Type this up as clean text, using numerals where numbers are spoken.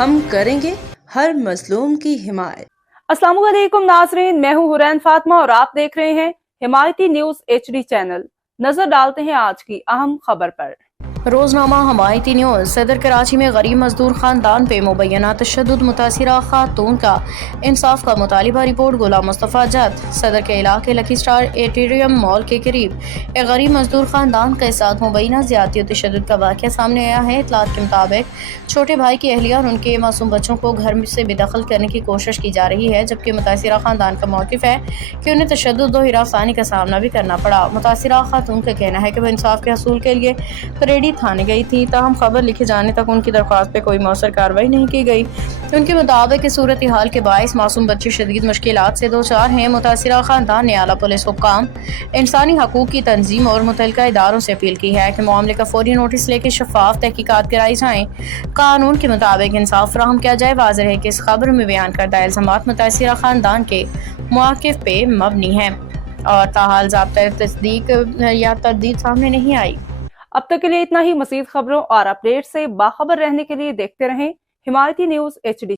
ہم کریں گے ہر مظلوم کی حمایت۔ السلام علیکم ناظرین، میں ہوں حورین فاطمہ اور آپ دیکھ رہے ہیں حمایتی نیوز HD چینل۔ نظر ڈالتے ہیں آج کی اہم خبر پر۔ روزنامہ حمایتی نیوز۔ صدر کراچی میں غریب مزدور خاندان پہ مبینہ تشدد، متاثرہ خاتون کا انصاف کا مطالبہ۔ رپورٹ غلام مصطفیٰ جت۔ صدر کے علاقے لکی اسٹار ایٹیریم مال کے قریب ایک غریب مزدور خاندان کے ساتھ مبینہ زیادتی و تشدد کا واقعہ سامنے آیا ہے۔ اطلاعات کے مطابق چھوٹے بھائی کی اہلیہ اور ان کے معصوم بچوں کو گھر سے بے دخل کرنے کی کوشش کی جا رہی ہے، جبکہ متاثرہ خاندان کا موقف ہے کہ انہیں تشدد و ہراسانی کا سامنا بھی کرنا پڑا۔ متاثرہ خاتون کا کہنا ہے کہ وہ انصاف کے حصول کے لیے ریڈی تھانے گئی تھی، تاہم خبر لکھے جانے تک ان کی درخواست پہ کوئی مؤثر کارروائی نہیں کی گئی۔ ان کے مطابق اس صورتحال کے باعث معصوم بچے شدید مشکلات سے دوچار ہیں۔ متاثرہ خاندان نے اعلیٰ پولیس حکام، انسانی حقوق کی تنظیم اور متعلقہ اداروں سے اپیل کی ہے کہ معاملے کا فوری نوٹس لے کے شفاف تحقیقات کرائی جائیں، قانون کے مطابق انصاف فراہم کیا جائے۔ واضح ہے کہ اس خبر میں بیان کردہ الزامات متاثرہ خاندان کے مواقف پہ مبنی ہیں اور تاحال ضابطۂ تصدیق یا تردید سامنے نہیں آئی۔ اب تک کے لیے اتنا ہی۔ مزید خبروں اور اپڈیٹ سے باخبر رہنے کے لیے دیکھتے رہیں حمایتی نیوز HD